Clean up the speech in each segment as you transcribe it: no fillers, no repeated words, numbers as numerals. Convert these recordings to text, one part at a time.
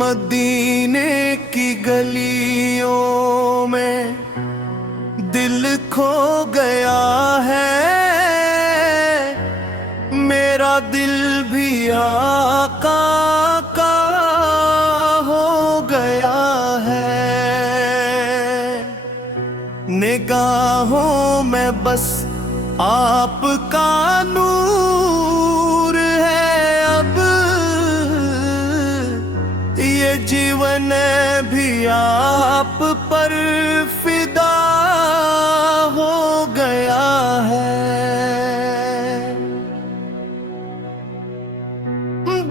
मदीने की गलियों में दिल खो गया है, मेरा दिल भी आका का हो गया है। निगाहों में बस आपका नूर है, अब ये जीवन भी आप पर फिदा हो गया है।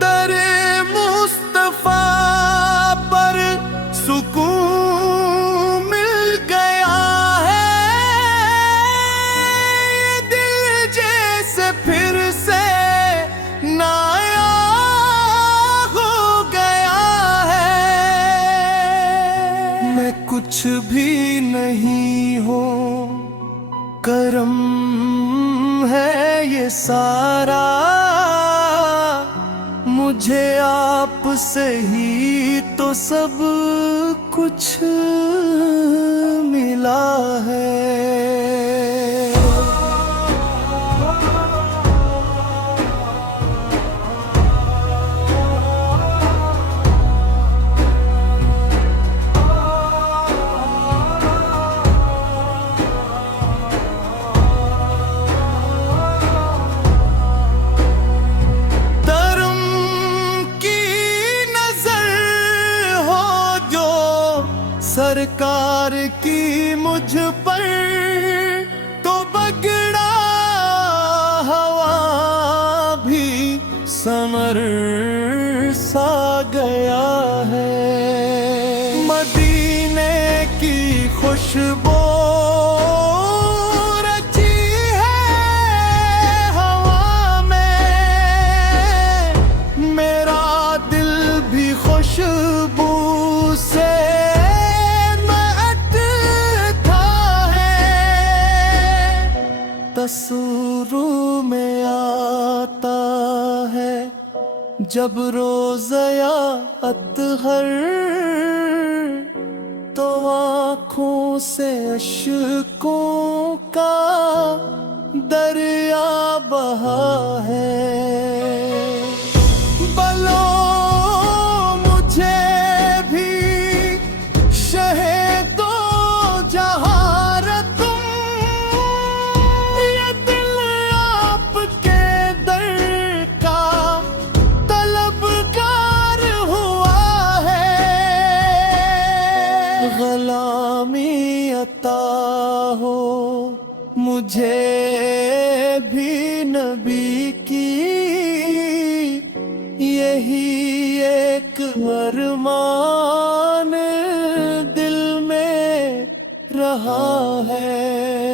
दरे मुस्तफा पर सुकून मिल गया है, ये दिल जैसे फिर से नया हो गया है। मैं कुछ भी नहीं हूँ, करम है ये सारा, मुझे आपसे ही तो सब कुछ मिला है। सरकार की मुझ पर तो बगड़ा हवा भी समर सा गया है। मदीने की खुशबू रची है हवा में, मेरा दिल भी खुशबू से तस्वुर में आता है जब रोज़या अतहर, तो आँखों से अश्कों का दरिया बहा है। बलो मुझे भी शहे दो जहां ग़ुलामी अता हो मुझे भी नबी की, यही एक अरमान दिल में रहा है।